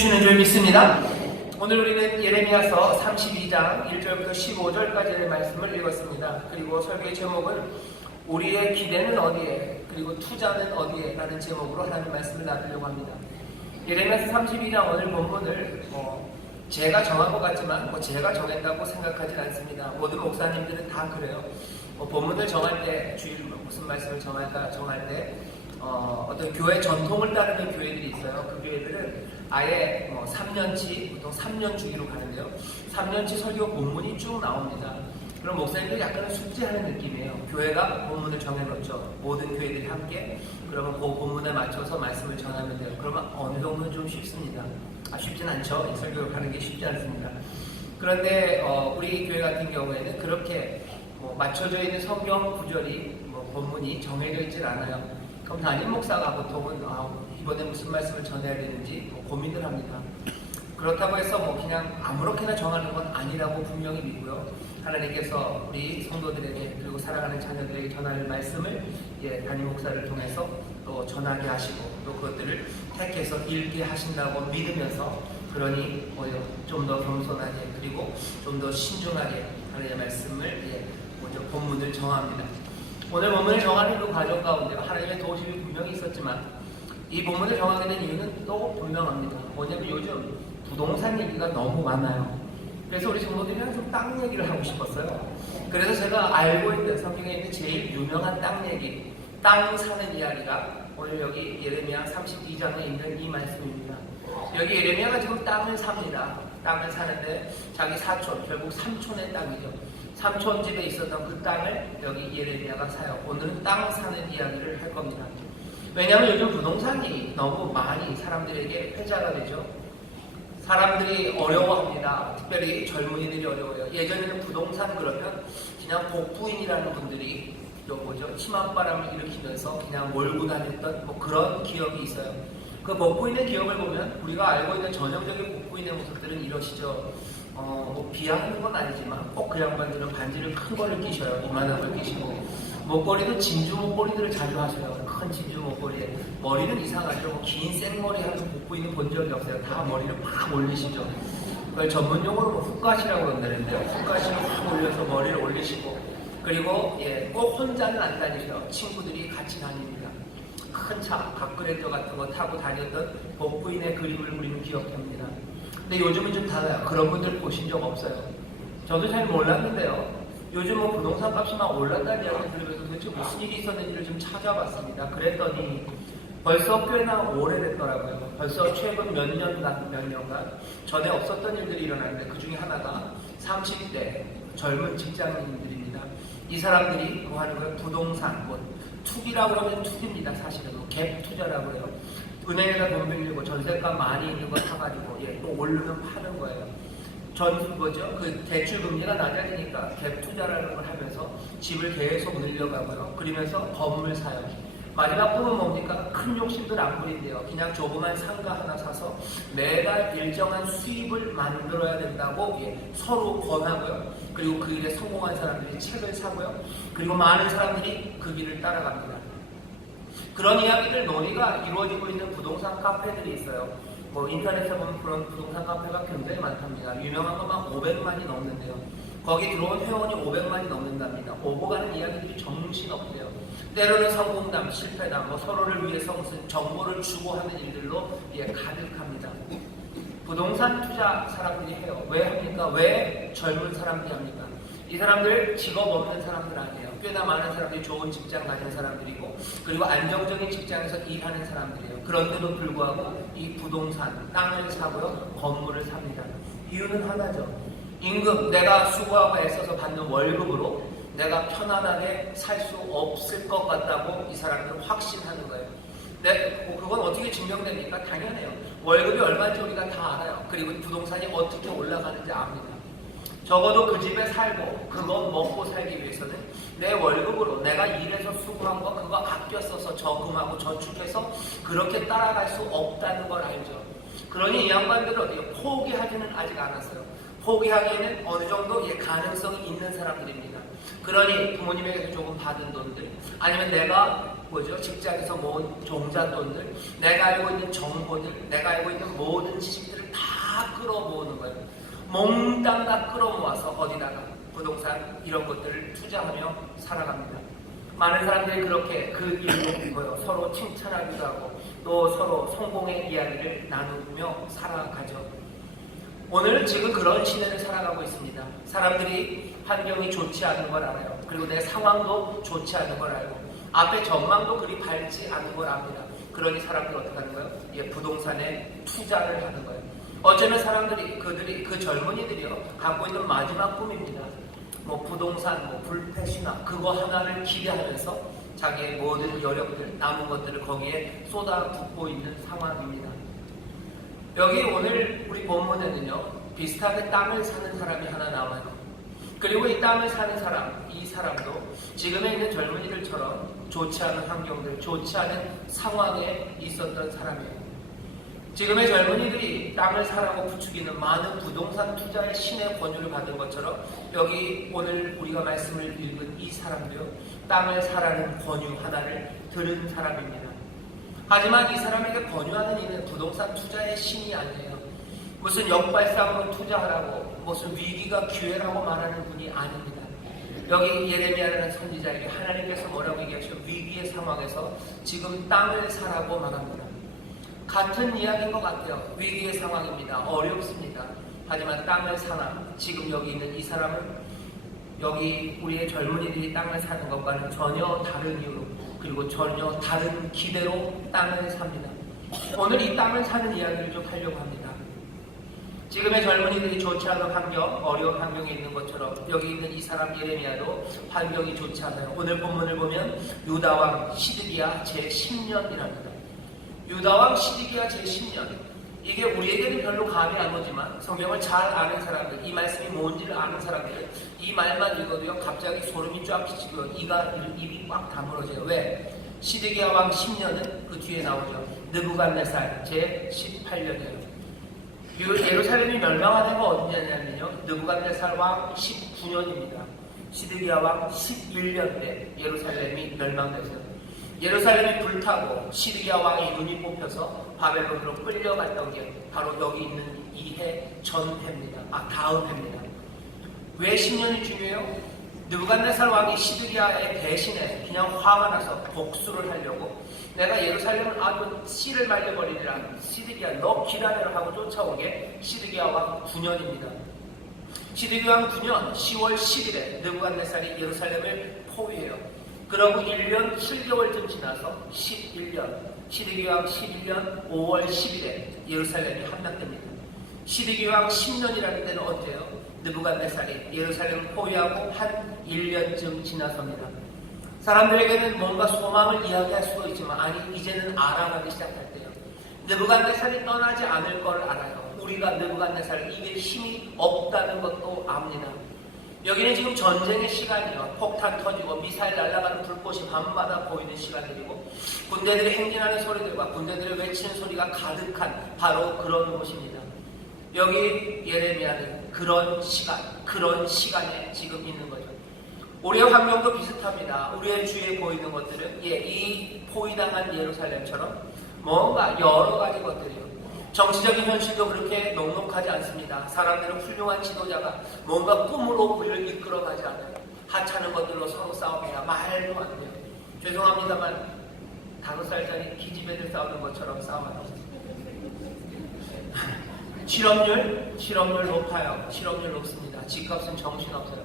주시는 줄 믿습니다. 오늘 우리는 예레미야서 32장 1절부터 15절까지의 말씀을 읽었습니다. 그리고 설교의 제목은 우리의 기대는 어디에 그리고 투자는 어디에 라는 제목으로 하나님 말씀을 나누려고 합니다. 예레미야서 32장 오늘 본문을 제가 정한 것 같지만 제가 정했다고 생각하지 않습니다. 모든 목사님들은 다 그래요. 본문을 정할 때 주일 무슨 말씀을 정할 때 어떤 교회 전통을 따르는 교회들이 있어요. 그 교회들은 아예 3년치, 보통 3년 주기로 가는데요. 3년치 설교 본문이 쭉 나옵니다. 그럼 목사님들이 약간은 숙제하는 느낌이에요. 교회가 본문을 정해놓죠. 모든 교회들이 함께. 그러면 그 본문에 맞춰서 말씀을 전하면 돼요. 그러면 어느 정도는 좀 쉽습니다. 쉽진 않죠. 설교를 가는 게 쉽지 않습니다. 그런데 우리 교회 같은 경우에는 그렇게 맞춰져 있는 성경 구절이 본문이 정해져 있질 않아요. 그럼 담임 목사가 보통은 이번에 무슨 말씀을 전해야 되는지 고민을 합니다. 그렇다고 해서 그냥 아무렇게나 정하는 건 아니라고 분명히 믿고요. 하나님께서 우리 성도들에게 그리고 사랑하는 자녀들에게 전할 말씀을 담임 목사를 통해서 또 전하게 하시고 또 그것들을 택해서 읽게 하신다고 믿으면서 그러니 좀 더 겸손하게 그리고 좀 더 신중하게 하나님의 말씀을 먼저 본문을 정합니다. 오늘 본문을 정하는 그 과정 가운데 하나님의 도우심이 분명히 있었지만 이 본문을 정하게 된 이유는 또 분명합니다. 뭐냐면 요즘 부동산 얘기가 너무 많아요. 그래서 우리 성도들이랑 좀 땅 얘기를 하고 싶었어요. 그래서 제가 알고 있는 성경에 있는 제일 유명한 땅 얘기, 땅 사는 이야기가 오늘 여기 예레미야 32장에 있는 이 말씀입니다. 여기 예레미야가 지금 땅을 삽니다. 땅을 사는데 자기 사촌, 결국 삼촌의 땅이죠. 삼촌 집에 있었던 그 땅을 여기 예레미야가 사요. 오늘은 땅 사는 이야기를 할 겁니다. 왜냐하면 요즘 부동산이 너무 많이 사람들에게 회자가 되죠. 사람들이 어려워합니다. 특별히 젊은이들이 어려워요. 예전에는 부동산 그러면 그냥 복부인이라는 분들이 치맛바람을 일으키면서 그냥 몰고 다녔던 그런 기억이 있어요. 그 복부인의 기억을 보면 우리가 알고 있는 전형적인 복부인의 모습들은 이러시죠. 비하하는 건 아니지만 꼭 그 양반들은 반지를 큰 거를 끼셔요. 이만한 걸 끼시고 목걸이도 진주 목걸이들을 자주 하셔요. 큰 진주 목걸이에 머리는 이상하죠. 긴 생머리 하는 복부인은 본 적이 없어요. 다 머리를 팍 올리시죠. 그걸 전문용어로 훅갓이라고 그런다는데요. 훅갓을 확 올려서 머리를 올리시고 그리고 꼭 혼자는 안 다니셔요. 친구들이 같이 다닙니다. 큰 차, 각그레저 같은 거 타고 다녔던 복부인의 그림을 우리는 기억합니다. 근데 요즘은 좀 달라요. 그런 분들 보신 적 없어요. 저도 잘 몰랐는데요. 요즘 부동산 값이 막 올랐다는 이야기 들으면서 도대체 무슨 일이 있었는지를 좀 찾아봤습니다. 그랬더니 벌써 꽤나 오래됐더라고요. 벌써 최근 몇 년간 전에 없었던 일들이 일어났는데 그 중에 하나가 30대 젊은 직장인들입니다. 이 사람들이 하는 건 부동산, 투기라고 그러면 투기입니다. 사실은 갭 투자라고 해요. 은행에다 돈 빌리고 전세가 많이 있는 거 사가지고 또 오르면 파는 거예요. 그 대출 금리가 낮아지니까 갭 투자라는 걸 하면서 집을 계속 늘려가고요. 그러면서 건물 사요. 마지막 부분 뭡니까? 큰 욕심들 안 부린대요. 그냥 조그만 상가 하나 사서 매달 일정한 수입을 만들어야 된다고 서로 권하고요. 그리고 그 일에 성공한 사람들이 책을 사고요. 그리고 많은 사람들이 그 길을 따라갑니다. 그런 이야기들 논의가 이루어지고 있는 부동산 카페들이 있어요. 인터넷에 보면 그런 부동산 카페가 굉장히 많답니다. 유명한 것만 500만이 넘는데요. 거기 들어온 회원이 500만이 넘는답니다. 오고 가는 이야기들이 정신없대요. 때로는 성공담, 실패담, 서로를 위해서 무슨 정보를 주고 하는 일들로 가득합니다. 부동산 투자 사람들이 해요. 왜 합니까? 왜 젊은 사람들이 합니까? 이 사람들 직업 없는 사람들 아니에요. 꽤나 많은 사람들이 좋은 직장 가진 사람들이고 그리고 안정적인 직장에서 일하는 사람들이에요. 그런데도 불구하고 이 부동산, 땅을 사고요. 건물을 삽니다. 이유는 하나죠. 임금, 내가 수고하고 애써서 받는 월급으로 내가 편안하게 살 수 없을 것 같다고 이 사람들은 확신하는 거예요. 그건 어떻게 증명됩니까? 당연해요. 월급이 얼마인지 우리가 다 알아요. 그리고 부동산이 어떻게 올라가는지 압니다. 적어도 그 집에 살고 그거 먹고 살기 위해서는 내 월급으로 내가 일해서 수고한 거 그거 아껴 써서 저금하고 저축해서 그렇게 따라갈 수 없다는 걸 알죠. 그러니 이 양반들은 포기하지는 아직 않았어요. 포기하기에는 어느 정도 가능성이 있는 사람들입니다. 그러니 부모님에게서 조금 받은 돈들, 아니면 내가 직장에서 모은 종잣돈들, 내가 알고 있는 정보들, 내가 알고 있는 모든 지식들을 다 끌어모으는 거예요. 몽땅 다 끌어모아서 어디다가 부동산 이런 것들을 투자하며 살아갑니다. 많은 사람들이 그렇게 그 일로 서로 칭찬하기도 하고 또 서로 성공의 이야기를 나누며 살아가죠. 오늘 지금 그런 시대를 살아가고 있습니다. 사람들이 환경이 좋지 않은 걸 알아요. 그리고 내 상황도 좋지 않은 걸 알고 앞에 전망도 그리 밝지 않은 걸 압니다. 그러니 사람들이 어떻게 하는 거예요? 부동산에 투자를 하는 거예요. 어쩌면 사람들이 그 젊은이들이요 갖고 있는 마지막 꿈입니다. 부동산, 불패시나 그거 하나를 기대하면서 자기의 모든 여력들, 남은 것들을 거기에 쏟아붓고 있는 상황입니다. 여기 오늘 우리 본문에는요 비슷하게 땅을 사는 사람이 하나 나와요. 그리고 이 땅을 사는 사람, 이 사람도 지금에 있는 젊은이들처럼 좋지 않은 환경들, 좋지 않은 상황에 있었던 사람이에요. 지금의 젊은이들이 땅을 사라고 부추기는 많은 부동산 투자의 신의 권유를 받은 것처럼 여기 오늘 우리가 말씀을 읽은 이 사람도요 땅을 사라는 권유 하나를 들은 사람입니다. 하지만 이 사람에게 권유하는 이는 부동산 투자의 신이 아니에요. 무슨 역발상으로 투자하라고, 무슨 위기가 기회라고 말하는 분이 아닙니다. 여기 예레미야라는 선지자에게 하나님께서 뭐라고 얘기하시죠? 위기의 상황에서 지금 땅을 사라고 말합니다. 같은 이야기인 것 같아요. 위기의 상황입니다. 어렵습니다. 하지만 땅을 사나 지금 여기 있는 이 사람은 여기 우리의 젊은이들이 땅을 사는 것과는 전혀 다른 이유로 그리고 전혀 다른 기대로 땅을 삽니다. 오늘 이 땅을 사는 이야기를 좀 하려고 합니다. 지금의 젊은이들이 좋지 않은 환경, 어려운 환경에 있는 것처럼 여기 있는 이 사람 예레미야도 환경이 좋지 않아요. 오늘 본문을 보면 유다왕 시드기야 제10년이랍니다. 유다왕 시드기야 제10년. 이게 우리에게는 별로 감이 안 오지만 성경을 잘 아는 사람들, 이 말씀이 뭔지를 아는 사람들은 이 말만 읽어도요 갑자기 소름이 쫙 끼치고요 입이 꽉 다물어져요. 왜? 시드기야 왕 10년은 그 뒤에 나오죠. 느부갓네살 제18년이에요. 예루살렘이 멸망한 해가 언제냐면요 느부갓네살 왕 19년입니다. 시드기야 왕 11년 때 예루살렘이 멸망됐어요. 예루살렘이 불타고 시드기야 왕이 눈이 뽑혀서 바벨론으로 끌려갔던 게 바로 여기 있는 이 해 전해입니다. 다음 해입니다. 왜 10년이 중요해요? 느부갓네살 왕이 시드기야의 대신에 그냥 화가 나서 복수를 하려고 내가 예루살렘을 아주 씨를 말려버리리라 시드기야 너 기다려라 하고 쫓아온 게 시드기야 왕 9년입니다. 시드기야 왕 9년 10월 10일에 느부갓네살이 예루살렘을 포위해요. 그러고 1년 7개월쯤 지나서 11년 시드기야 왕 11년 5월 10일에 예루살렘이 함락됩니다. 시드기야 왕 10년이라는 때는 언제요? 느부갓네살이 예루살렘을 포위하고 한 1년쯤 지나섭니다. 사람들에게는 뭔가 소망을 이야기할 수도 있지만 아니 이제는 알아가기 시작할 때요. 느부갓네살이 떠나지 않을 걸 알아요. 우리가 느부갓네살을 이길 힘이 없다는 것도 압니다. 여기는 지금 전쟁의 시간이에요. 폭탄 터지고 미사일 날아가는 불꽃이 밤마다 보이는 시간들이고 군대들이 행진하는 소리들과 군대들이 외치는 소리가 가득한 바로 그런 곳입니다. 여기 예레미야는 그런 시간에 지금 있는 거죠. 우리의 환경도 비슷합니다. 우리의 주위에 보이는 것들은 이 포위당한 예루살렘처럼 뭔가 여러 가지 것들이요. 정치적인 현실도 그렇게 녹록하지 않습니다. 사람들은 훌륭한 지도자가 뭔가 꿈으로 우리를 이끌어가지 않아요. 하찮은 것들로 서로 싸웁니다. 말도 안 돼요. 죄송합니다만 5살짜리 기집애들 싸우는 것처럼 싸워요. 실업률 높아요. 실업률 높습니다. 집값은 정신없어요.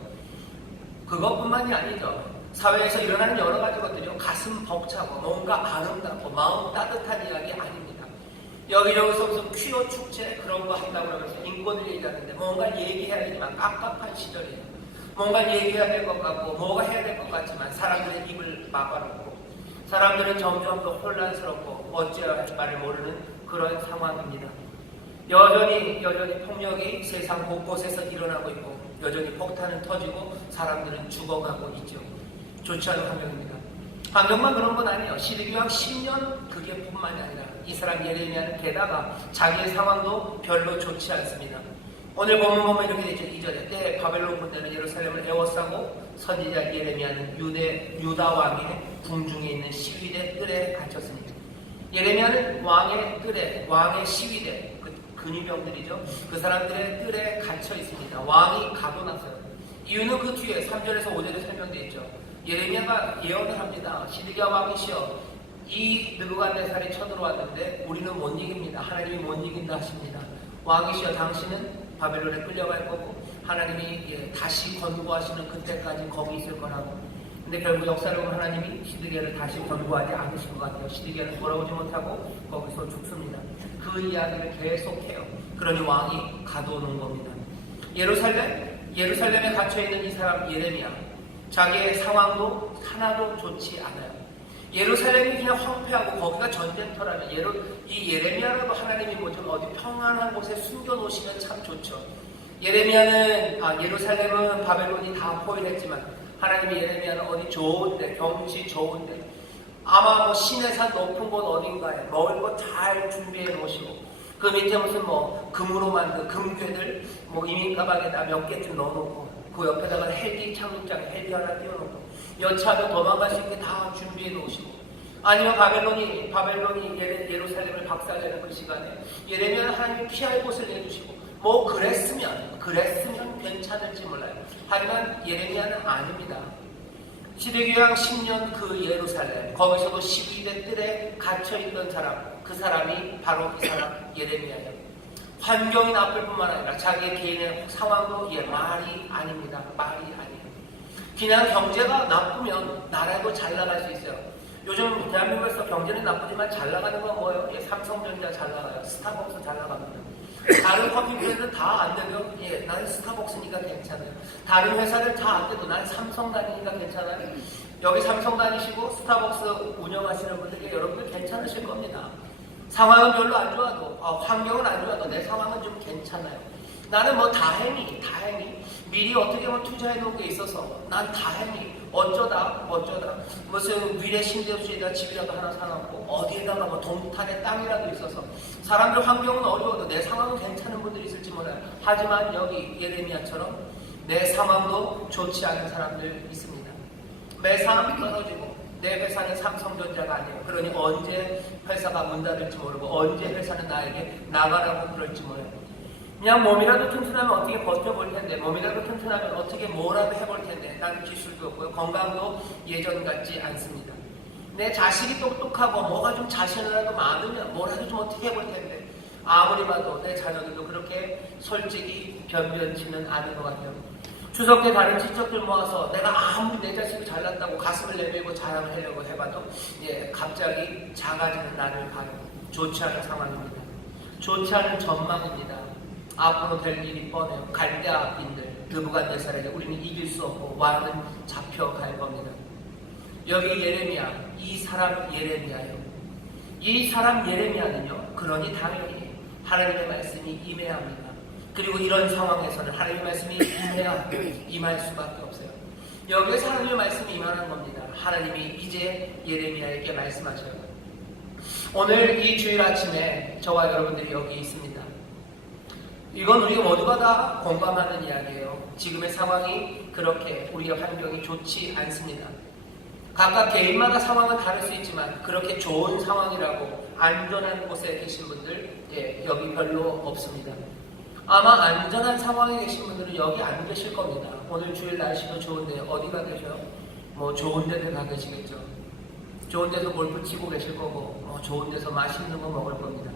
그것뿐만이 아니죠. 사회에서 일어나는 여러 가지 것들이요. 가슴 벅차고 뭔가 아름답고 마음 따뜻한 이야기 아닙니다. 여기저기서 무슨 퀴어 축제 그런 거 한다고 하면서 인권을 얘기하는데 뭔가 얘기해야 되지만 깝깝한 시절이에요. 뭔가 얘기해야 될 것 같고 뭐가 해야 될 것 같지만 사람들의 입을 막아놓고 사람들은 점점 더 혼란스럽고 어찌해야 할지 말을 모르는 그런 상황입니다. 여전히 폭력이 세상 곳곳에서 일어나고 있고 여전히 폭탄은 터지고 사람들은 죽어가고 있죠. 좋지 않은 환경입니다. 환경만 그런 건 아니에요. 시드기야 왕 10년 그게 뿐만이 아니라 이 사람 예레미야는 게다가 자기의 상황도 별로 좋지 않습니다. 오늘 보면 이렇게 되죠. 2절에 때 바벨론 군대는 예루살렘을 에워싸고 선지자 예레미야는 유다 왕의 궁중에 있는 시위대 뜰에 갇혔습니다. 예레미야는 왕의 뜰에, 왕의 시위대, 근위병들이죠. 그 사람들의 뜰에 갇혀 있습니다. 왕이 가둬놨어요. 이유는 그 뒤에 3절에서 5절에 설명되어 있죠. 예레미야가 예언을 합니다. 시드기야 왕이시여, 이 느부갓네살이 쳐들어왔는데 우리는 못 이깁니다. 하나님이 못 이긴다 하십니다. 왕이시여, 당신은 바벨론에 끌려갈 거고 하나님이 다시 건고하시는 그때까지 거기 있을 거라고. 근데 결국 역사를 보면 하나님이 시드기야를 다시 건고하지 않으신 것 같아요. 시드기야는 돌아오지 못하고 거기서 죽습니다. 그 이야기를 계속해요. 그러니 왕이 가둬놓은 겁니다. 예루살렘에 갇혀있는 이 사람 예레미야, 자기의 상황도 하나도 좋지 않아요. 예루살렘이 그냥 황폐하고 거기가 전쟁터라면 이 예레미야라도 하나님이 좀 어디 평안한 곳에 숨겨놓으시면 참 좋죠. 예루살렘은 바벨론이 다 포위했지만 하나님이 예레미야는 어디 좋은데, 경치 좋은데, 아마 시내산 높은 곳 어딘가에 먹을 거 잘 준비해 놓으시고, 그 밑에 무슨 금으로 만든 금괴들 이민 가방에다 몇 개쯤 넣어놓고, 그 옆에다가 헬기 착륙장에 헬기 하나 띄워놓고, 여차하면 도망갈 수 있게 다 준비해 놓으시고, 아니면 바벨론이 예루살렘을 박살내는 그 시간에 예레미야는 하나님이 피할 곳을 내주시고, 그랬으면 괜찮을지 몰라요. 하지만 예레미야는 아닙니다. 시드기야 10년 그 예루살렘, 거기서도 12대 뜰에 갇혀있던 사람, 그 사람이 바로 이 사람 예레미야예요. 환경이 나쁠 뿐만 아니라 자기의 개인의 상황도 말이 아닙니다. 말이 아니에요. 그냥 경제가 나쁘면 나라도 잘 나갈 수 있어요. 요즘 대한민국에서 경제는 나쁘지만 잘 나가는 건 뭐예요? 삼성전자 잘 나가요. 스타벅스 잘 나갑니다. 다른 커피 브랜드 다 안 돼도 나는 스타벅스니까 괜찮아요. 다른 회사들 다 안 돼도 나는 삼성 다니니까 괜찮아요. 여기 삼성 다니시고 스타벅스 운영하시는 분들께 여러분들 괜찮으실 겁니다. 상황은 별로 안 좋아도 환경은 안 좋아도 내 상황은 좀 괜찮아요. 나는 다행히 미리 어떻게 투자해 놓은 게 있어서 난 다행히 어쩌다 무슨 위례 신대수에다 집이라도 하나 사놓고 어디에다가 동탄에 땅이라도 있어서 사람들 환경은 어려워도 내 상황은 괜찮은 분들이 있을지 몰라요. 하지만 여기 예레미야처럼 내 상황도 좋지 않은 사람들 있습니다. 매상 떨어지고 내 회사는 삼성전자가 아니에요. 그러니 언제 회사가 문 닫을지 모르고 언제 회사는 나에게 나가라고 그럴지 몰라요. 그냥 몸이라도 튼튼하면 어떻게 버텨볼 텐데, 몸이라도 튼튼하면 어떻게 뭐라도 해볼 텐데, 난 기술도 없고요. 건강도 예전 같지 않습니다. 내 자식이 똑똑하고 뭐가 좀 자신이라도 많으면 뭐라도 좀 어떻게 해볼 텐데, 아무리 봐도 내 자녀들도 그렇게 솔직히 변변치는 않은 것 같아요. 추석 때 다른 친척들 모아서 내가 아무리 내 자식이 잘났다고 가슴을 내밀고 자랑을 하려고 해봐도 갑자기 작아지는 나를 봐요. 좋지 않은 상황입니다. 좋지 않은 전망입니다. 앞으로 될 일이 뻔해요. 갈대 앞인들 느부갓네살에게 우리는 이길 수 없고 왕은 잡혀갈 겁니다. 여기 예레미야, 이 사람 예레미야요. 이 사람 예레미야는요, 그러니 당연히 하나님의 말씀이 임해야 합니다. 그리고 이런 상황에서는 하나님의 말씀이 임할 수밖에 없어요. 여기에서 하나님의 말씀이 임하는 겁니다. 하나님이 이제 예레미야에게 말씀하셔요. 오늘 이 주일 아침에 저와 여러분들이 여기 있습니다. 이건 우리가 모두가 다 공감하는 이야기예요. 지금의 상황이 그렇게 우리의 환경이 좋지 않습니다. 각각 개인마다 상황은 다를 수 있지만 그렇게 좋은 상황이라고 안전한 곳에 계신 분들 여기 별로 없습니다. 아마 안전한 상황에 계신 분들은 여기 안 계실 겁니다. 오늘 주일 날씨도 좋은데 어디가 계셔요? 좋은 데들 가 계시겠죠. 좋은 데서 골프 치고 계실 거고 좋은 데서 맛있는 거 먹을 겁니다.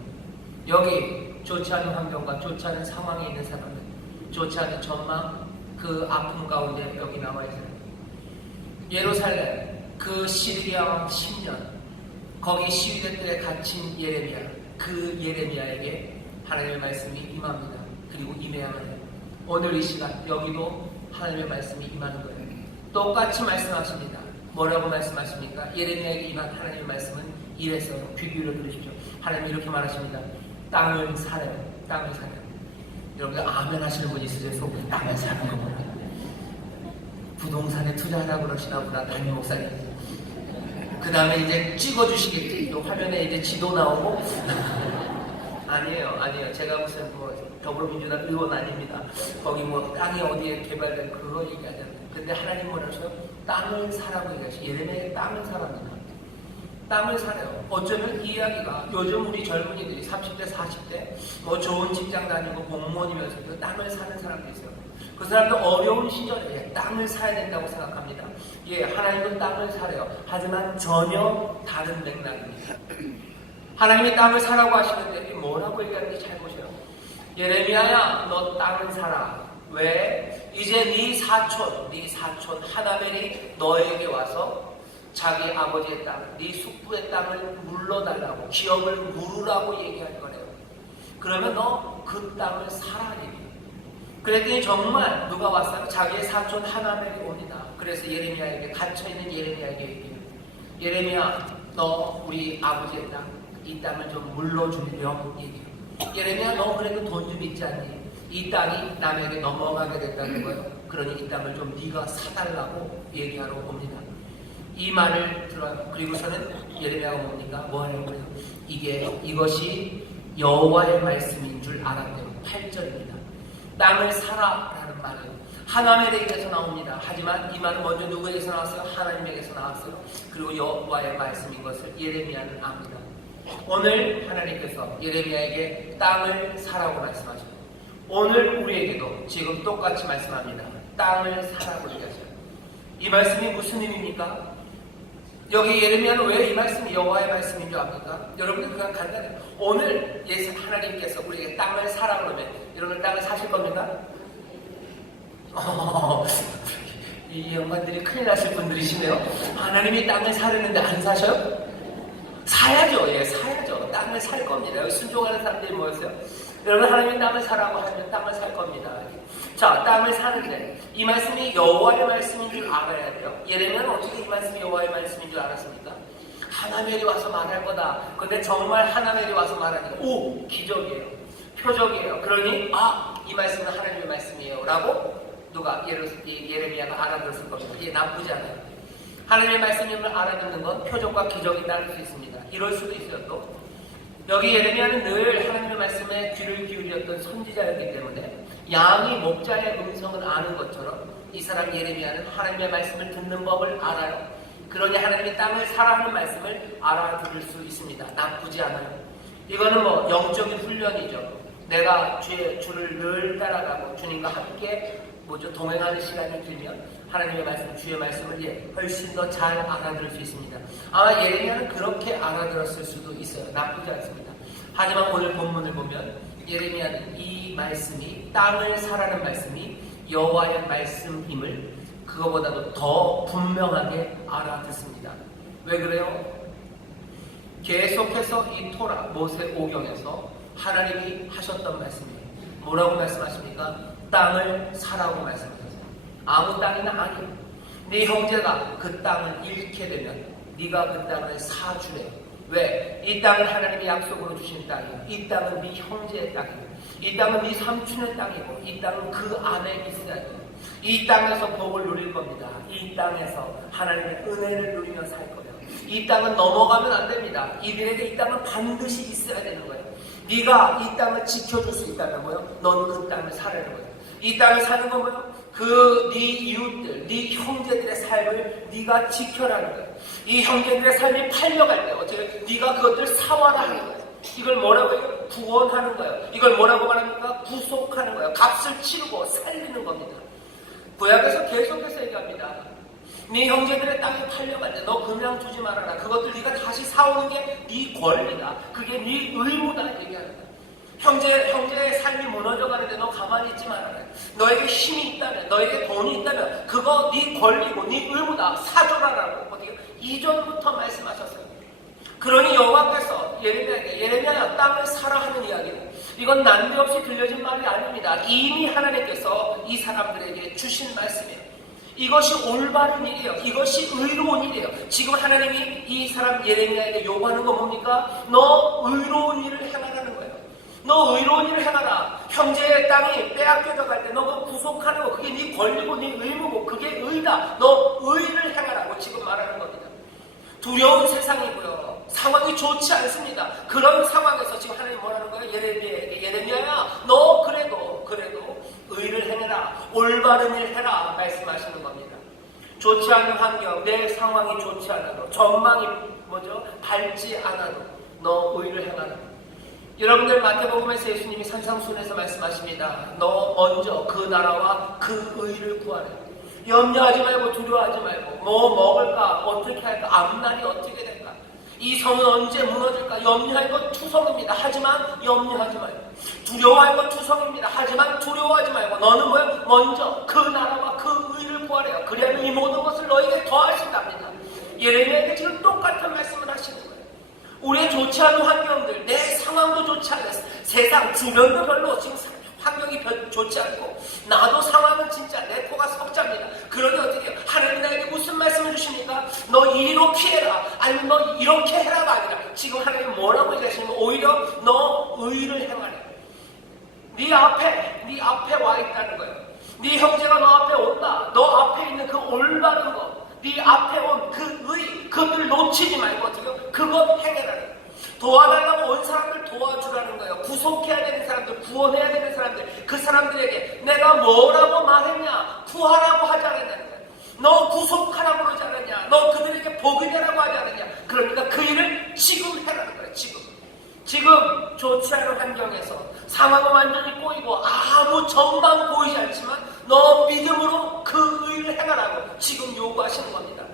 여기 좋지 않은 환경과 좋지 않은 상황에 있는 사람들, 좋지 않은 전망, 그 아픔 가운데 여기 나와 있어요. 예루살렘, 그 시드기야 왕 10년, 거기 시위대들에 갇힌 예레미야, 그 예레미야에게 하나님의 말씀이 임합니다. 그리고 임해야 해요. 오늘 이 시간 여기도 하나님의 말씀이 임하는 거예요. 똑같이 말씀하십니다. 뭐라고 말씀하십니까? 예레미야에게 임한 하나님의 말씀은 이래서요. 귀 기울여 들으십시오. 하나님이 이렇게 말하십니다. 땅을 사래요. 땅을 사래요. 여러분들 아멘 하시는 분이 있으세요? 속에 땅을 사는 거구나. 부동산에 투자하라고 그러시나 보다. 담임 목사님. 그 다음에 이제 찍어주시겠지. 이 화면에 이제 지도 나오고 아니에요. 제가 무슨 뭐 더불어민주당 의원 아닙니다. 거기 뭐 땅이 어디에 개발된 그거 얘기하잖아요. 근데 하나님 뭐라셔요? 땅을 사라고 얘기하시죠. 예레미야의 땅을 사랍니다. 땅을 사래요. 어쩌면 이 이야기가 요즘 우리 젊은이들이 30대, 40대 뭐 좋은 직장 다니고 공무원이면서도 땅을 사는 사람도 있어요. 그 사람도 어려운 시절에 땅을 사야 된다고 생각합니다. 예, 하나님은 땅을 사래요. 하지만 전혀 다른 맥락입니다. 하나님이 땅을 사라고 하시는데 뭐라고 얘기하는지 잘 보세요. 예레미야야, 너 땅을 사라. 왜? 이제 네 사촌 하나멜이 너에게 와서 자기 아버지의 땅, 네 숙부의 땅을 물러달라고, 기업을 물으라고 얘기할 거래요. 그러면 너 그 땅을 사라 얘기해요. 그랬더니 정말 누가 왔어요? 자기의 사촌 하나멜이 옵니다. 그래서 예레미야에게, 갇혀있는 예레미야에게 얘기해요. 예레미야, 너 우리 아버지의 땅, 이 땅을 좀 물러주려고 얘기해요. 예레미야, 너 그래도 돈 좀 있지 않니? 이 땅이 남에게 넘어가게 됐다는 거예요. 그러니 이 땅을 좀 네가 사달라고 얘기하러 옵니다. 이 말을 들어요. 그리고서는 예레미야가 뭡니까? 뭐 하는 거예요? 이것이 여호와의 말씀인 줄 알았대요. 8절입니다. 땅을 사라라는 말은 하나님에게서 나옵니다. 하지만 이 말은 먼저 누구에게서 나왔어요? 하나님에게서 나왔어요. 그리고 여호와의 말씀인 것을 예레미야는 압니다. 오늘 하나님께서 예레미야에게 땅을 사라고 말씀하셔요. 오늘 우리에게도 지금 똑같이 말씀합니다. 땅을 사라고 얘기하셔요. 이 말씀이 무슨 의미입니까? 여기 예레미야는 왜 이 말씀이 여호와의 말씀인 줄 압니까? 여러분들 그냥 간단해요. 오늘 예수 하나님께서 우리에게 땅을 사라고 그러면 여러분 땅을 사실 겁니까? 이 양반들이 큰일 났을 분들이시네요. 하나님이 땅을 사려는데 안 사셔요? 사야죠. 예, 사야죠. 땅을 살 겁니다. 여기 순종하는 사람들이 뭐였어요? 여러분 하나님이 땅을 사라고 하면 땅을 살 겁니다. 자, 땅을 사는데 이 말씀이 여호와의 말씀인 줄 알아야 돼요. 예레미야는 어떻게 이 말씀이 여호와의 말씀인 줄 알았습니까? 하나멜이 와서 말할 거다. 근데 정말 하나멜이 와서 말하니까 오! 기적이에요. 표적이에요. 그러니 이 말씀은 하나님의 말씀이에요 라고 누가 예레미야가 알아들었을 겁니다. 이게 나쁘지 않아요. 하나님의 말씀임을 알아듣는 건 표적과 기적이 따를 수 있습니다. 이럴 수도 있어요. 또 여기 예레미야는 늘 하나님의 말씀에 귀를 기울였던 선지자였기 때문에 양이 목자의 음성을 아는 것처럼 이 사람 예레미야는 하나님의 말씀을 듣는 법을 알아요. 그러니 하나님이 땅을 사라는 말씀을 알아들을 수 있습니다. 나쁘지 않아요. 이거는 뭐 영적인 훈련이죠. 내가 주를 늘 따라가고 주님과 함께 동행하는 시간이 길면 하나님의 말씀, 주의 말씀을 훨씬 더 잘 알아들을 수 있습니다. 아마 예레미야는 그렇게 알아들었을 수도 있어요. 나쁘지 않습니다. 하지만 오늘 본문을 보면 예레미야는 이 말씀이 땅을 사라는 말씀이 여호와의 말씀임을 그거보다도 더 분명하게 알아듣습니다. 왜 그래요? 계속해서 이 토라, 모세오경에서 하나님이 하셨던 말씀이에요. 뭐라고 말씀하십니까? 땅을 사라고 말씀하셨어요. 아무 땅이나 아니에요. 네 형제가 그 땅을 잃게 되면 네가 그 땅을 사주래요. 왜? 이 땅은 하나님이 약속으로 주신 땅이에요. 이 땅은 네 형제의 땅이에요. 이 땅은 네 삼촌의 땅이고 이 땅은 그 안에 있어야 돼요. 이 땅에서 복을 누릴 겁니다. 이 땅에서 하나님의 은혜를 누리며 살 거예요. 이 땅은 넘어가면 안 됩니다. 이들에게 이 땅은 반드시 있어야 되는 거예요. 네가 이 땅을 지켜줄 수 있다면 뭐요? 넌 그 땅을 살아야 되는 거예요. 이 땅을 사는 건 뭐요? 네 이웃들, 네 형제들의 삶을 네가 지켜라는 거예요. 이 형제들의 삶이 팔려갈 때 어떻게 네가 그것들 사와라 하는 거예요. 이걸 뭐라고 해요? 구원하는 거예요. 이걸 뭐라고 말합니까? 구속하는 거예요. 값을 치르고 살리는 겁니다. 구약에서 계속해서 얘기합니다. 네 형제들의 땅이 팔려갈 때 너 그냥 주지 말아라. 그것들 네가 다시 사오는 게 네 권리다. 그게 네 의무다 얘기하는 거야. 형제의 삶이 무너져 가는데 너 가만히 있지 말아라. 너에게 힘이 있다면, 너에게 돈이 있다면 그거 네 권리고 네 의무다. 사줘라라고 어떻게 이전부터 말씀하셨어요. 그러니 여호와께서 예레미야야 땅을 사라 하는 이야기는 이건 난데없이 들려진 말이 아닙니다. 이미 하나님께서 이 사람들에게 주신 말씀이에요. 이것이 올바른 일이에요. 이것이 의로운 일이에요. 지금 하나님이 이 사람 예레미야에게 요구하는 건 뭡니까? 너 의로운 일을 행하라는 거예요. 너 의로운 일을 행하라. 형제의 땅이 빼앗겨져 갈 때 너 그거 구속하는 거 그게 네 권리고 네 의무고 그게 의다. 너 의를 행하라고 지금 말하는 겁니다. 두려운 세상이고요. 상황이 좋지 않습니다. 그런 상황에서 지금 하나님 뭐라는 거예요? 예레미야에게, 예레미야야, 너 그래도 의를 행해라, 올바른 일 해라 말씀하시는 겁니다. 좋지 않은 환경, 내 상황이 좋지 않아도, 전망이 밝지 않아도 너 의를 행하라. 여러분들 마태복음에서 예수님이 산상수훈에서 말씀하십니다. 너 먼저 그 나라와 그 의를 구하라. 염려하지 말고 두려워하지 말고 뭐 먹을까, 어떻게 할까, 앞날이 어떻게 될까, 이 성은 언제 무너질까. 염려할 건 투성입니다. 하지만 염려하지 말고, 두려워할 건 투성입니다. 하지만 두려워하지 말고, 너는 뭐예요? 먼저 그 나라와 그 의를 구하래요. 그리하면 이 모든 것을 너에게 더하신답니다. 예레미야에게 지금 똑같은 말씀을 하시는 거예요. 우리의 좋지 않은 환경들, 내 상황도 좋지 않아요. 세상 주변도 별로 지금 환경이 좋지 않고, 나도 상황은 진짜 내 코가 석자입니다. 그러니 어떻게 해요? 하나님 나에게 무슨 말씀을 주십니까? 너 이리로 피해라, 아니면 너 이렇게 해라가 아니라 지금 하나님 뭐라고 얘기하시냐면 오히려 너 의를 행하라. 네 앞에 와 있다는 거예요. 네 형제가 너 앞에 온다. 너 앞에 있는 그 올바른 것, 네 앞에 온 그 의, 그것을 놓치지 말고 어떻게 해요? 그것 행해라는 거예요. 도와달라고 온 사람들 도와주라는 거예요. 구속해야 되는 사람들, 구원해야 되는 사람들, 그 사람들에게 내가 뭐라고 말했냐? 구하라고 하지 않았냐는 거예요. 너 구속하라고 그러지 않았냐? 너 그들에게 복이 되라고 하지 않았냐? 그러니까 그 일을 지금 해라는 거예요. 지금 좋지 않은 환경에서 상황은 완전히 꼬이고 아무 전망 보이지 않지만 너 믿음으로 그 의를 행하라고 지금 요구하시는 겁니다.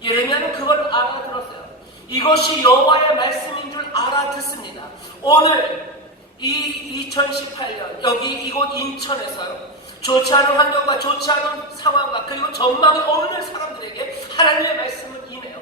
예레미야는 그걸 알아들었어요. 이것이 여호와의 말씀인 줄 알아듣습니다. 오늘 이 2018년 여기 이곳 인천에서요, 좋지 않은 환경과 좋지 않은 상황과 그리고 전망이 없는 사람들에게 하나님의 말씀은 임해요.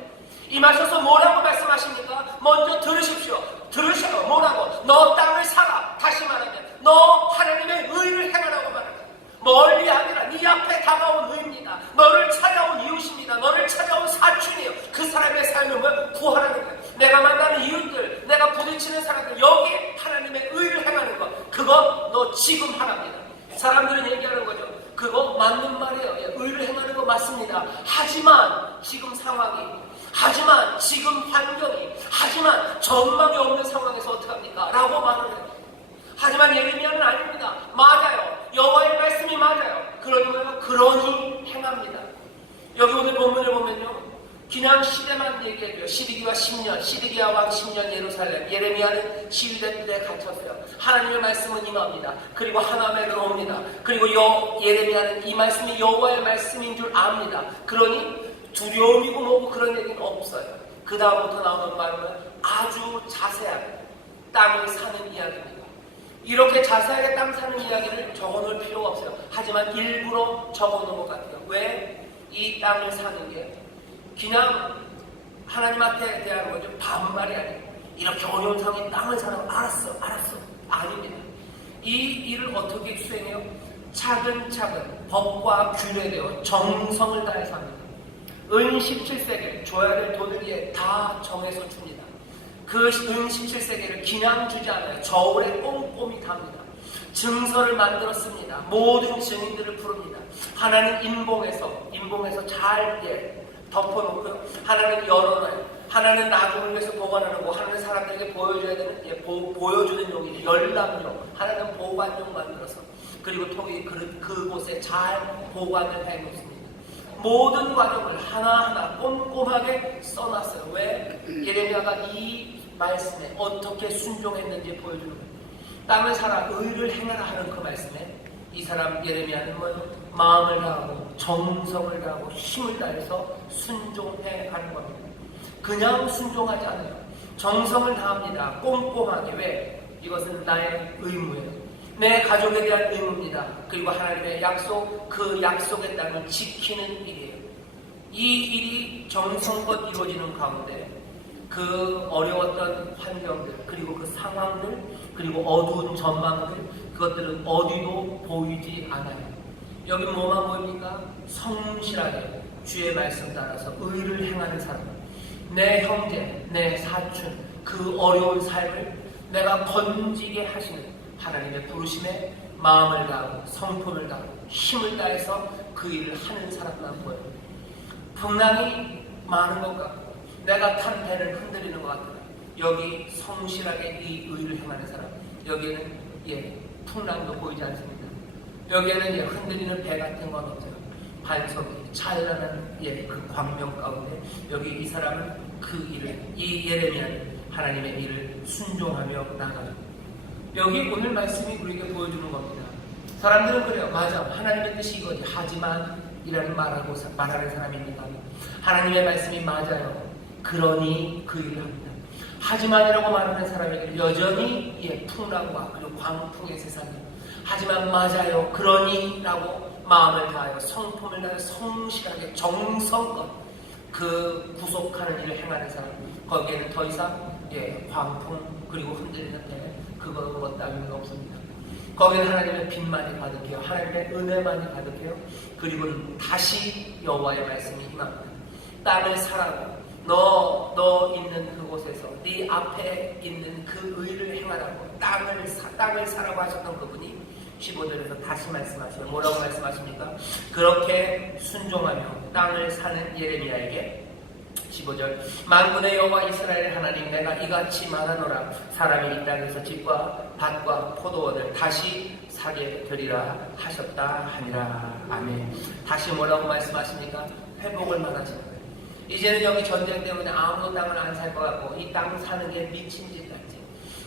임하셔서 뭐라고 말씀하십니까? 먼저 들으십시오. 들으셔요. 뭐라고? 너 땅을 사라. 다시 말하면 너 하나님의 의를 행하라고 말합니다. 멀리 아니라 네 앞에 다가온 의입니다. 너를 찾아온 이웃입니다. 너를 찾아온 사촌이에요. 그 사람의 삶을 뭐 구하라는 거예요. 내가 만나는 이웃들, 내가 부딪히는 사람들, 여기 하나님의 의를 행하는 것, 그거 너 지금 하랍니다. 사람들은 얘기하는 거죠. 그거 맞는 말이에요. 의를 행하는 거 맞습니다. 하지만 지금 상황이, 하지만 지금 환경이, 하지만 전망이 없는 상황에서 어떡합니까? 라고 말을 해요. 하지만 예레미야는 아닙니다. 맞아요. 여호와의 말씀이 맞아요. 그러니 행합니다. 여기 오늘 본문을 보면요, 그냥 시대만 얘기해줘요. 시드기와 10년, 시드기야 왕 10년 예루살렘. 예레미야는 시위대 때 갇혔어요. 하나님의 말씀은 임합니다. 그리고 하나멜로 옵니다. 그리고 예레미야는 이 말씀이 여호와의 말씀인 줄 압니다. 그러니 두려움이고 뭐고 그런 얘기는 없어요. 그 다음부터 나오는 말은 아주 자세하게 땅을 사는 이야기입니다. 이렇게 자세하게 땅 사는 이야기를 적어놓을 필요가 없어요. 하지만 일부러 적어놓은 것 같아요. 왜? 이 땅을 사는 게 그냥 하나님한테 대한 거죠. 반말이 아니에요. 이렇게 어려운 상황에 땅을 사는 거 알았어. 아닙니다. 이 일을 어떻게 수행해요? 차근차근 법과 규례대로 정성을 다해서 합니다. 은 17세겔 줘야 될 돈을 다 정해서 줍니다. 그 은 17세겔을 그냥 주지 않아요. 저울에 꼼꼼히 답니다. 증서를 만들었습니다. 모든 증인들을 부릅니다. 하나는 인봉해서 잘 덮어놓고요. 하나는 열어놔요. 하나는 나중을 위해서 보관하고, 하나는 사람들에게 보여줘야 되는, 보여주는 용이 열람용, 하나는 보관용 만들어서, 그리고 통이 그곳에 잘 보관을 해놓습니다. 모든 과정을 하나하나 꼼꼼하게 써놨어요. 왜? 예레미야가 이 말씀에 어떻게 순종했는지 보여주는 거예요. 땅을 사라, 의를 행하라 하는 그 말씀에 이 사람 예레미야는 마음을 다하고 정성을 다하고 힘을 다해서 순종해 가는 겁니다. 그냥 순종하지 않아요. 정성을 다합니다. 꼼꼼하게. 왜? 이것은 나의 의무예요. 내 가족에 대한 의무입니다. 그리고 하나님의 약속, 그 약속의 땅을 지키는 일이에요. 이 일이 정성껏 이루어지는 가운데 그 어려웠던 환경들, 그리고 그 상황들, 그리고 어두운 전망들, 그것들은 어디도 보이지 않아요. 여기 뭐만 보입니까? 성실하게 주의 말씀 따라서 의를 행하는 사람, 내 형제, 내 사촌, 그 어려운 삶을 내가 건지게 하시는 하나님의 부르심에 마음을 다하고 성품을 다하고 힘을 다해서 그 일을 하는 사람만 보여요. 풍랑이 많은 것 같고 내가 탄 배는 흔들리는 것 같아요. 여기 성실하게 이 의를 행하는 사람, 여기에는 풍랑도 보이지 않습니다. 여기에는 흔들리는 배 같은 건 없어요. 반석이 찬란한 그 광명 가운데 여기 이 사람은 그 일을, 이 예레미야는 하나님의 일을 순종하며 나가요. 여기 오늘 말씀이 우리에게 보여주는 겁니다. 사람들은 그래요. 맞아, 하나님의 뜻이 이거지. 하지만 이라는 말하는 사람입니다. 하나님의 말씀이 맞아요. 그러니 그 일을 합니다. 하지만이라고 말하는 사람에게 여전히 풍랑과 그리고 광풍의 세상이, 하지만 맞아요. 그러니 라고 마음을 다하여 성품을 다하여 성실하게 정성껏 그 구속하는 일을 행하는 사람, 거기에는 더 이상 광풍 그리고 흔들리는 데 그것 따위는 없습니다. 거기는 하나님의 빛만이 가득해요. 하나님의 은혜만이 가득해요. 그리고 다시 여호와의 말씀이 임합니다. 땅을 사라고, 너 있는 그곳에서 네 앞에 있는 그 의를 행하라고 땅을 사라고 하셨던 그분이 15절에서 다시 말씀하셔요. 뭐라고 말씀하십니까? 그렇게 순종하며 땅을 사는 예레미야에게 15절, 만군의 여호와 이스라엘 하나님, 내가 이같이 말하노라. 사람이 이 땅에서 집과 밭과 포도원을 다시 사게 되리라 하셨다 하니라. 아멘. 다시 뭐라고 말씀하십니까? 회복을 말하시는 거예요. 이제는 여기 전쟁 때문에 아무도 땅을 안 살 것 같고 이 땅 사는 게 미친 짓 같지.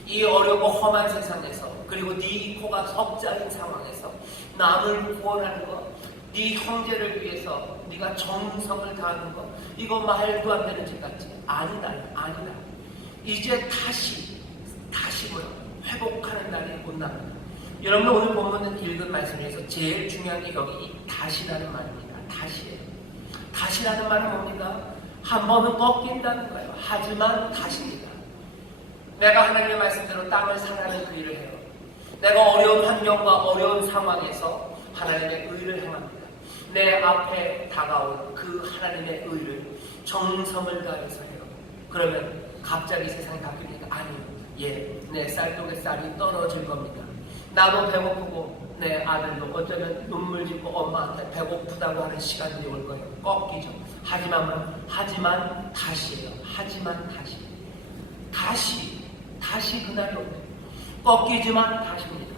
이 어렵고 험한 세상에서, 그리고 네 코가 석자인 상황에서 남을 구원하는 것, 네 형제를 위해서 네가 정성을 다하는 것, 이거 말도 안 되는 짓 같지? 아니다. 이제 다시 뭐야? 회복하는 날이 온답니다. 여러분, 오늘 본문 읽은 말씀 중에서 제일 중요한 게 여기 이 다시라는 말입니다. 다시예요. 다시라는 말은 뭡니까? 한 번은 꺾인다는 거예요. 하지만 다시입니다. 내가 하나님의 말씀대로 땅을 사랑하는 그 일을 해요. 내가 어려운 환경과 어려운 상황에서 하나님의 의를 행합니다. 내 앞에 다가온 그 하나님의 의를 정성을 다해서 해요. 그러면 갑자기 세상이 바뀝니까? 아니요. 내 쌀독에 쌀이 떨어질 겁니다. 나도 배고프고 내 아들도 어쩌면 눈물 짓고 엄마한테 배고프다고 하는 시간들이 올 거예요. 꺾이죠. 하지만 다시예요. 다시 그날이 옵니다. 꺾이지만 다시입니다.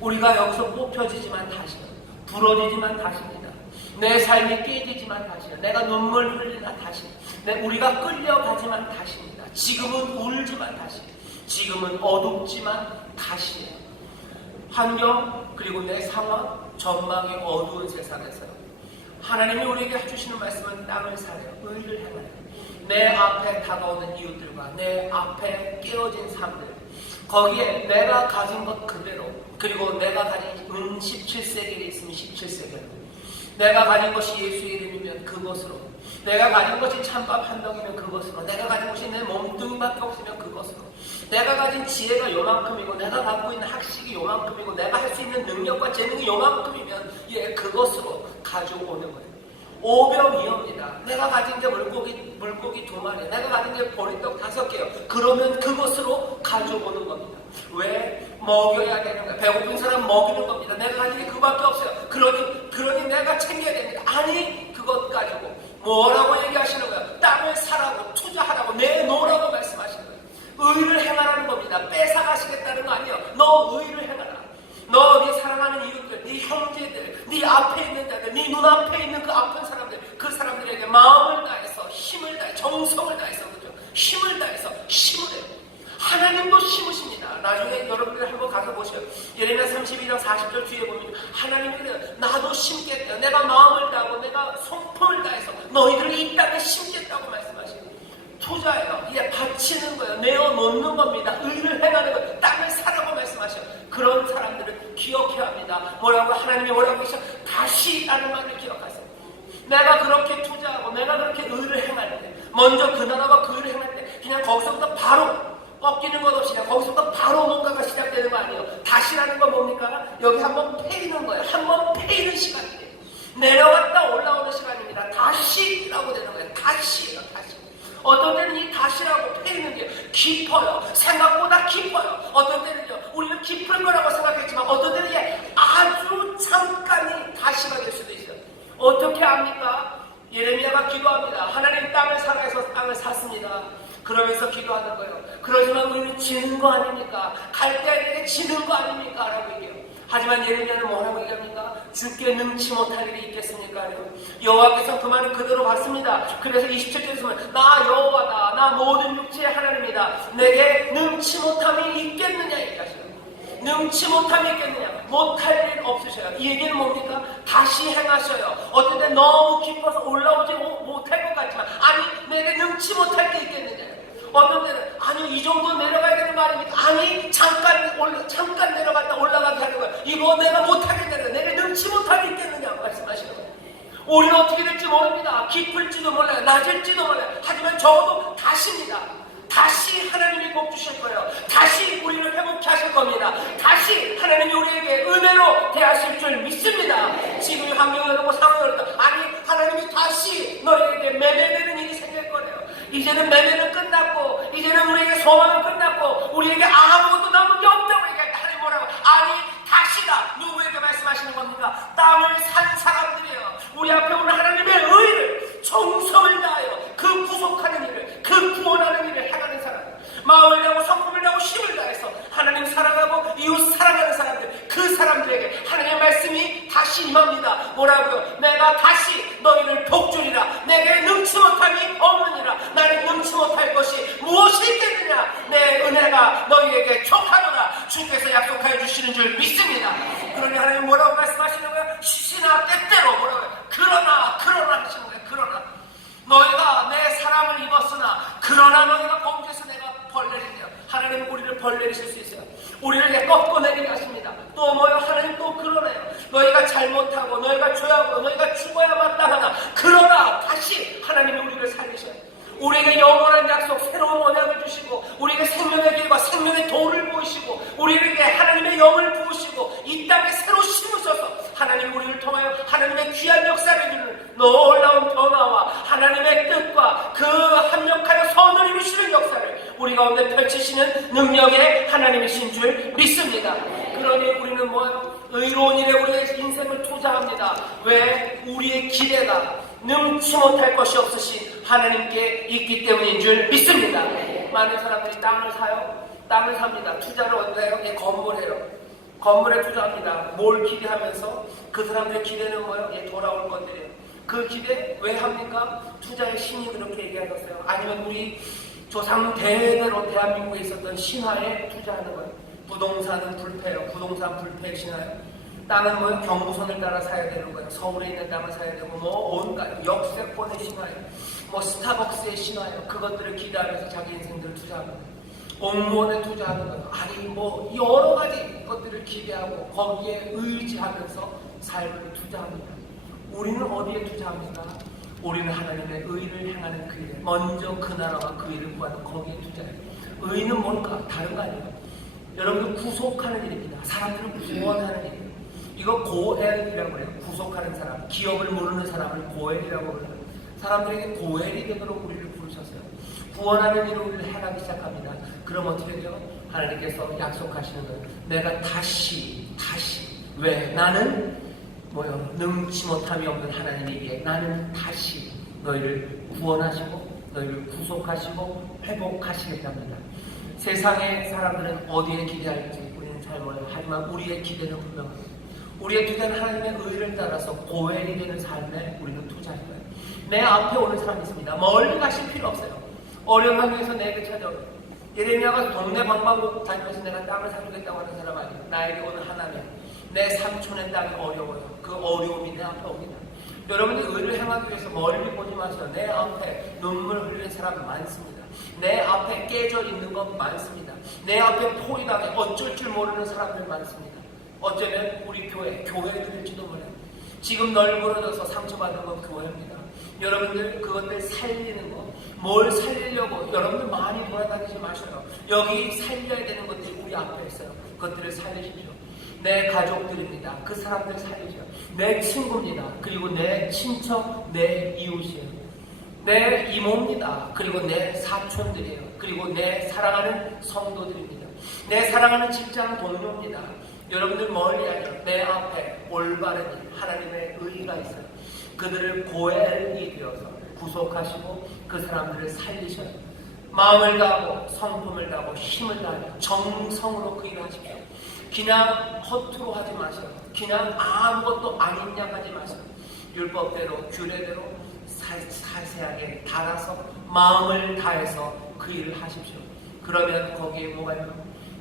우리가 여기서 뽑혀지지만 다시요. 부러지지만 다시입니다. 내 삶이 깨지지만 다시요. 내가 눈물 흘리나 다시. 우리가 끌려가지만 다시입니다. 지금은 울지만 다시. 지금은 어둡지만 다시예요. 환경 그리고 내 상황, 전망이 어두운 세상에서 하나님이 우리에게 해주시는 말씀은 땅을 사래요. 의를 행하래요. 내 앞에 다가오는 이웃들과 내 앞에 깨어진 삶들, 거기에 내가 가진 것 그대로, 그리고 내가 가진 17세겔이 있으면 17세겔, 내가 가진 것이 예수의 이름이면 그것으로, 내가 가진 것이 찬밥 한 덩이면 그것으로, 내가 가진 것이 내 몸뚱이밖에 없으면 그것으로, 내가 가진 지혜가 요만큼이고 내가 갖고 있는 학식이 요만큼이고 내가 할 수 있는 능력과 재능이 요만큼이면 그것으로 가져오는 거예요. 오병이어입니다. 내가 가진 게 물고기 2마리, 내가 가진 게 보리떡 5개요. 그러면 그것으로 가져오는 겁니다. 왜? 먹여야 되는 거예요. 배고픈 사람 먹이는 겁니다. 내가 가진 게 그밖에 없어요. 그러니 내가 챙겨야 됩니다. 아니, 그것 가지고 뭐라고 얘기하시는 거예요? 땅을 사라고, 투자하라고, 내놓으라고 말씀하시는 거예요. 의를 행하라는 겁니다. 뺏어가시겠다는 거 아니에요. 너 의를 행하라. 너 네 사랑하는 이웃들, 네 형제들, 네 앞에 있는 자들, 네 눈앞에 있는 그 아픈 사람들, 그 사람들에게 마음을 다해서, 힘을 다해, 정성을 다해서, 그죠? 힘을 다해서 심으래요. 하나님도 심으십니다. 나중에 여러분들 한번 가서 보세요. 예레미야 32장 40절 뒤에 보면 하나님이 그래요. 나도 심겠다. 내가 마음을 다하고 내가 성품을 다해서 너희들을 이 땅에 심겠다고 말씀하시는 거예요. 투자예요. 바치는 거예요. 내어놓는 겁니다. 의를 행하는 거예요. 땅을 사라고 말씀하셔요. 그런 사람들을 기억해야 합니다. 하나님이 뭐라고 하셔? 다시라는 말을 기억하세요. 내가 그렇게 투자하고 내가 그렇게 의를 행할 때, 먼저 그 나라와 그 의를 행할 때 그냥 거기서부터 바로 꺾이는 것 없이 그냥 거기서부터 바로 뭔가가 시작되는 거 아니에요. 다시라는 건 뭡니까? 여기 한번 패이는 거예요. 한번 패이는 시간이에요. 내려갔다 올라오는 시간입니다. 다시라고 되는 거예요. 다시예요. 다시. 어떤 때는 이 다시라고 패이는 게 깊어요. 생각보다 깊어요. 어떤 때는요, 우리는 깊을 거라고 생각했지만 어떤 때는 이게 아주 잠깐이 다시가 될 수도 있어요. 어떻게 합니까? 예레미야가 기도합니다. 하나님, 땅을 사라해서 땅을 샀습니다. 그러면서 기도하는 거예요. 그러지만 우리는 지는 거 아닙니까? 갈대에게 지는 거 아닙니까? 라고 얘기해요. 하지만 예레미야는 뭐라고 얘기합니까? 주께 능치 못할 일이 있겠습니까? 여호와께서 그 말을 그대로 받습니다. 그래서 27절에서 보면 나 여호와다. 나 모든 육체의 하나님이다. 내게 능치 못함이 있겠느냐 얘기하시는 거예요. 능치 못함이 있겠느냐? 못할 일 없으셔요. 이 얘기는 뭡니까? 다시 행하셔요. 어떤 때 너무 깊어서 올라오지 못할 것 같지만 아니 내게 능치 못할 게 있겠느냐? 어떤 때는 아니 이 정도 내려가야 되는 거 아닙니까? 아니 잠깐 내려갔다 올라가게 하는 거야. 이거 내가 못하겠다는 거야. 내가 능치 못하게 있겠느냐 말씀하시는 거예요. 우리는 어떻게 될지 모릅니다. 깊을지도 몰라요. 낮을지도 몰라요. 하지만 적어도 다시입니다. 다시 하나님이 복 주실 거예요. 다시 우리를 회복케 하실 겁니다. 다시 하나님이 우리에게 은혜로 대하실 줄 믿습니다. 지금 환경을 놓고 상황을 놓고 아니 하나님이 다시 너희에게 매매되는 일이 생길 거예요. 이제는 매매는 끝났고 이제는 우리에게 소망은 끝났고 우리에게 아무것도 남은 게 없다고 얘기할때 하나님 뭐라고? 아니 다시다. 누구에게 말씀하시는 겁니까? 땅을 산 사람들이에요. 우리 앞에 오는 하나님의 의를 정성을 다하여 그 구속하는 일을 그 구원하는 일을 행하는 사람 마음을 다하고 성품을 다하고 힘을 다해서 하나님 사랑하고 이웃 사랑하는 사람들 그 사람들에게 하나님의 말씀이 다시 임합니다. 뭐라고요? 내가 다시 너희를 복주리라. 내게 능치 못함이 없느니라. 나는 능치 못할 것이 무엇이 있겠느냐? 내 은혜가 너희에게 족하노라. 주께서 약속하여 주시는 줄 믿습니다. 그러니 하나님 뭐라고 말씀하시는 거예요? 시시나 때때로 뭐라고요? 그러나 하시는 거예요. 그러나 너희가 내 사랑을 입었으나 그러나 너희가 범죄해서 내가 벌 내리냐. 하나님은 우리를 벌 내리실 수 있어요. 우리를 꺾고 내리게 하십니다. 또 뭐요? 하나님 또 그러네요. 너희가 잘못하고 너희가 죄하고 너희가 죽어야 마땅하나 그러나 다시 하나님이 우리를 살리셔요. 우리에게 영원한 약속 새로운 언약을 주시고 우리에게 생명의 길과 생명의 도를 보이시고 우리에게 하나님의 영을 부으시고 이 땅에 새로 심으셔서 하나님 우리를 통하여 하나님의 귀한 역사를 이루는 놀라운 변화와 하나님의 뜻과 그 합력하여 선을 이루시는 역사를 우리 가운데 펼치시는 능력의 하나님이신 줄 믿습니다. 그러니 우리는 뭐예요? 의로운 일에 우리의 인생을 투자합니다. 왜? 우리의 기대가 능치 못할 것이 없으신 하나님께 있기 때문인 줄 믿습니다. 많은 사람들이 땅을 사요. 땅을 삽니다. 투자를 어디다 해요? 건물해요. 건물에 투자합니다. 뭘 기대하면서 그 사람들의 기대는 뭐예요? 돌아올 것들이에요. 그 기대 왜 합니까? 투자의 신이 그렇게 얘기하셨어요. 아니면 우리 조상 대대로 대한민국에 있었던 신화에 투자하는 거예요. 부동산은 불패예요. 부동산 불패 신화예요. 땅은 뭐예요? 경부선을 따라 사야 되는 거예요. 서울에 있는 땅을 사야 되고 뭐 온갖 역세권의 신화예요. 뭐 스타벅스의 신화예요. 그것들을 기대하면서 자기 인생들을 투자합니다. 공무원에 투자하는 거예요. 아니 뭐 여러 가지 것들을 기대하고 거기에 의지하면서 삶을 투자합니다. 우리는 어디에 투자합니까? 우리는 하나님의 의를 행하는 그 일에 먼저 그 나라와 그 일을 구하는 거기에 투자해요. 의는 뭘까? 다른 거 아니에요. 여러분들 구속하는 일입니다. 사람들을 구원하는 일이에요. 이거 고엘이라고 해요. 구속하는 사람, 기업을 모르는 사람을 고엘이라고 불러요. 사람들에게 고엘이 되도록 우리를 부르셨어요. 구원하는 일을 우리를 행하기 시작합니다. 그럼 어떻게 돼요? 하나님께서 약속하시는 거예요. 내가 다시 왜? 나는 뭐요? 능치 못함이 없는 하나님에게 나는 다시 너희를 구원하시고 너희를 구속하시고 회복하시겠다 합니다. 세상의 사람들은 어디에 기대할지 우리는 잘 몰라요. 하지만 우리의 기대는 분명합니다. 우리의 기대는 하나님의 의를 따라서 고엘이 되는 삶에 우리는 투자할 거예요. 내 앞에 오는 사람이 있습니다. 멀리 가실 필요 없어요. 어려운 환경에서 내게 찾아오요. 예레미야가 동네 방방곡곡 다니면서 내가 땅을 사주겠다고 하는 사람 아니에요. 나에게 오는 하나님, 내 삼촌의 땅이 어려워요. 그 어려움이 내 앞에 옵니다. 여러분이 의를 행하기 위해서 멀리 보지 마세요. 내 앞에 눈물 흘리는 사람 많습니다. 내 앞에 깨져 있는 것 많습니다. 내 앞에 포위당해 어쩔 줄 모르는 사람들 많습니다. 어쩌면 우리 교회들일지도 몰라요. 지금 널브러져서 상처받는 건 교회입니다. 여러분들 그것들 살리는 거, 뭘 살리려고 여러분들 많이 돌아다니지 마셔요. 여기 살려야 되는 것들이 우리 앞에 있어요. 그것들을 살리십시오. 내 가족들입니다. 그 사람들 살리죠. 내 친구입니다. 그리고 내 친척, 내 이웃이에요. 내 이모입니다. 그리고 내 사촌들이에요. 그리고 내 사랑하는 성도들입니다. 내 사랑하는 직장 동료입니다. 여러분들 멀리 하죠. 내 앞에 올바른 일, 하나님의 의가 있어요. 그들을 고엘이 되어서 구속하시고 그 사람들을 살리셔요. 마음을 다하고 성품을 다하고 힘을 다하며 정성으로 그 일을 하십시오. 그냥 허투루 하지 마세요. 그냥 아무것도 아닌 양 하지 마세요. 율법대로 규례대로 살세하게 달아서 마음을 다해서 그 일을 하십시오. 그러면 거기에 뭐가 있나?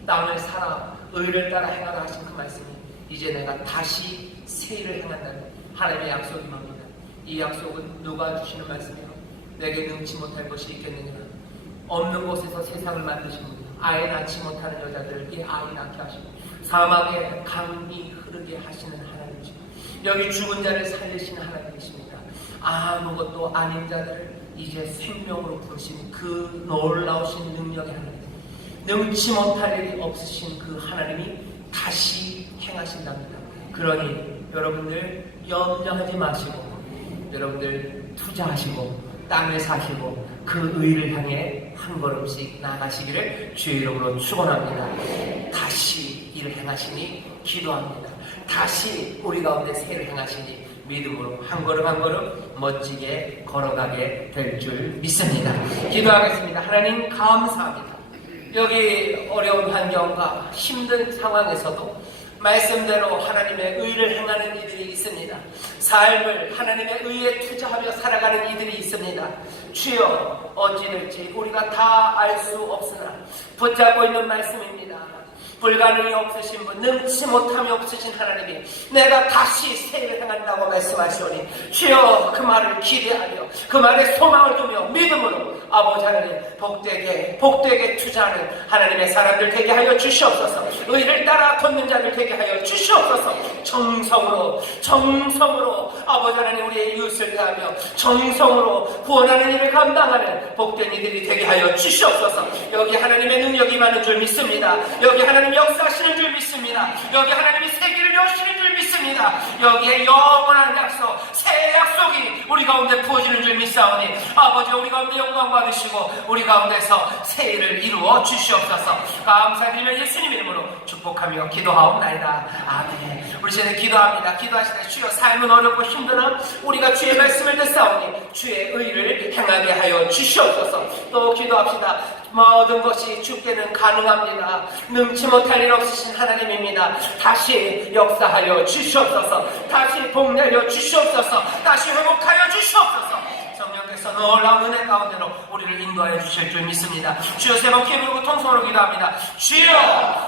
땅을 살아 의를 따라 행하라 하신 그 말씀이 이제 내가 다시 새 일을 행한다는 하나님의 약속이 맙니다. 이 약속은 누가 주시는 말씀이요? 내게 능치 못할 것이 있겠느냐? 없는 곳에서 세상을 만드신 분이 아이 낳지 못하는 여자들에게 아이 낳게 하시고 사막에 강이 흐르게 하시는 하나님이시고 여기 죽은 자를 살리시는 하나님이십니다. 아무것도 아닌 자들을 이제 생명으로 부르신 그 놀라우신 능력의 하나님, 능치 못할 일이 없으신 그 하나님이 다시 행하신답니다. 그러니 여러분들 염려하지 마시고 여러분들 투자하시고 땅을 사시고 그 의를 향해 한 걸음씩 나가시기를 주의 이름으로 축원합니다. 다시 일을 행하시니 기도합니다. 다시 우리 가운데 새를 행하시니 믿음으로 한 걸음 한 걸음 멋지게 걸어가게 될 줄 믿습니다. 기도하겠습니다. 하나님 감사합니다. 여기 어려운 환경과 힘든 상황에서도 말씀대로 하나님의 의를 행하는 이들이 있습니다. 삶을 하나님의 의에 투자하며 살아가는 이들이 있습니다. 주여 어찌 될지 우리가 다 알 수 없으나 붙잡고 있는 말씀입니다. 불가능이 없으신 분, 능치 못함이 없으신 하나님이 내가 다시 새를 행한다고 말씀하시오니 주여 그 말을 기대하며 그 말에 소망을 두며 믿음으로 아버지 하나님 복되게 투자하는 하나님의 사람들 되게 하여 주시옵소서. 의를 따라 걷는 자들 되게 하여 주시옵소서. 정성으로 아버지 하나님 우리의 이웃을 대하며 정성으로 구원하는 일을 감당하는 복된 이들이 되게 하여 주시옵소서. 여기 하나님의 능력이 많은 줄 믿습니다. 여기 하나님 역사하시는 줄 믿습니다. 여기 하나님이 세계를 여시는 줄 믿습니다. 여기에 영원한 약속, 새 약속이 우리 가운데 부어지는 줄 믿사오니 아버지 우리 가운데 영광 받으시고 우리 가운데서 새 일을 이루어 주시옵소서. 감사드리며 예수님 이름으로 축복하며 기도하옵나이다. 아멘. 우리 이제 기도합니다. 기도하시다. 주여 삶은 어렵고 힘드나 우리가 주의 말씀을 듣사오니 주의 의를 행하게 하여 주시옵소서. 또 기도합시다. 모든 것이 주께는 가능합니다. 능치 못할 일 없으신 하나님입니다. 다시 역사하여 주시옵소서. 다시 복내려 주시옵소서. 다시 회복하여 주시옵소서. 성령께서 놀라운 은혜 가운데로 우리를 인도하여 주실 줄 믿습니다. 주여 세 번 기도로 통성으로 기도합니다. 주여